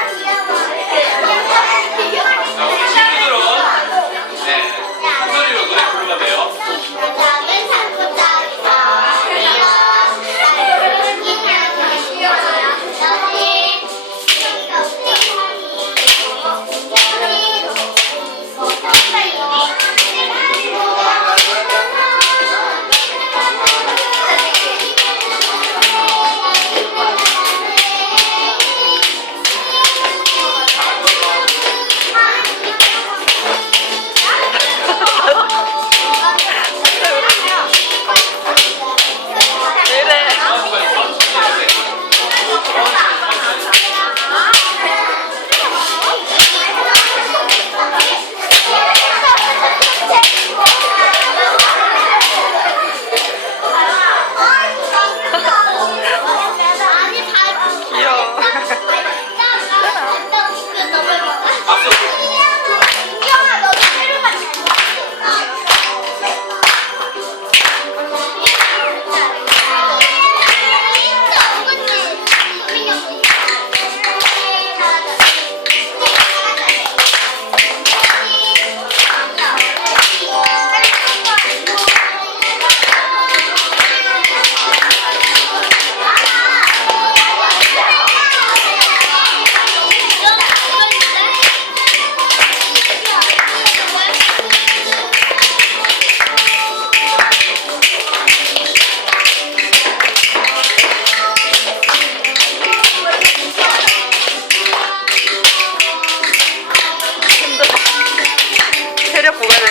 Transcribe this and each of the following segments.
Yes, yes, yes.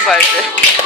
version.